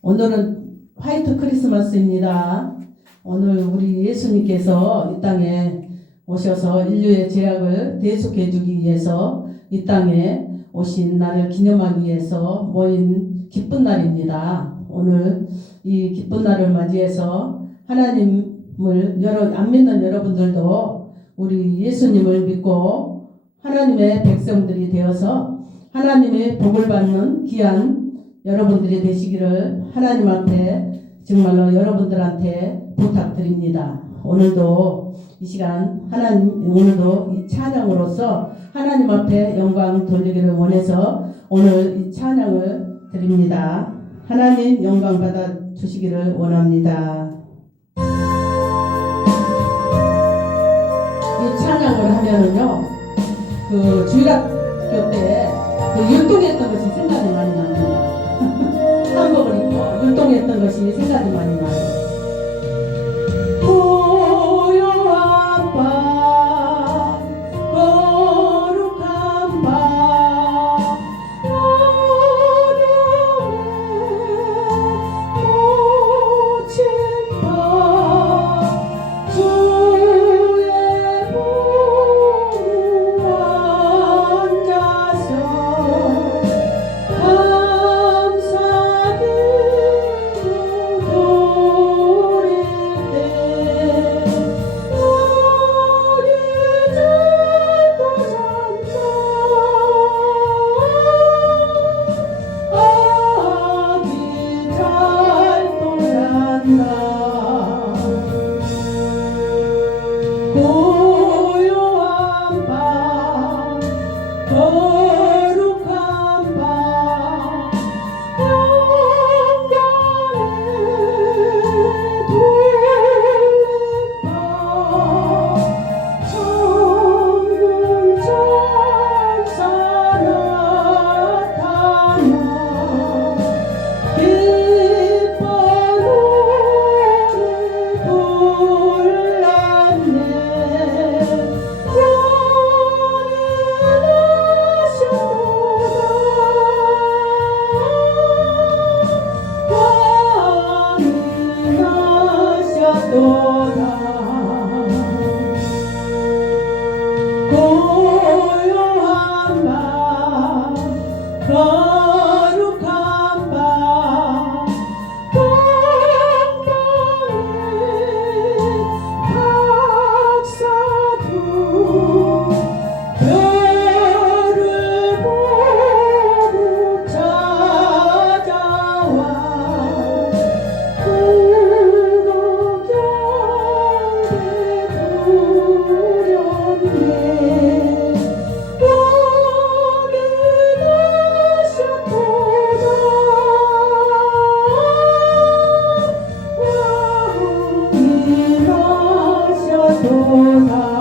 오늘은 화이트 크리스마스입니다. 오늘 우리 예수님께서 이 땅에 오셔서 인류의 죄악을 대속해 주기 위해서 이 땅에 오신 날을 기념하기 위해서 모인 기쁜 날입니다. 오늘 이 기쁜 날을 맞이해서 하나님을 여러 안 믿는 여러분들도 우리 예수님을 믿고 하나님의 백성들이 되어서 하나님의 복을 받는 귀한 여러분들이 되시기를 하나님 앞에 정말로 여러분들한테 부탁드립니다. 오늘도 이 시간 하나님 오늘도 이 찬양으로서 하나님 앞에 영광 돌리기를 원해서 오늘 이 찬양을 드립니다. 하나님 영광 받아 주시기를 원합니다. 이 찬양을 하면은요, 그 주일학교 때 그 율동했던 것이 생각이 많이 납니다. 율동했던 것이 생각이 많이 나요. 고 나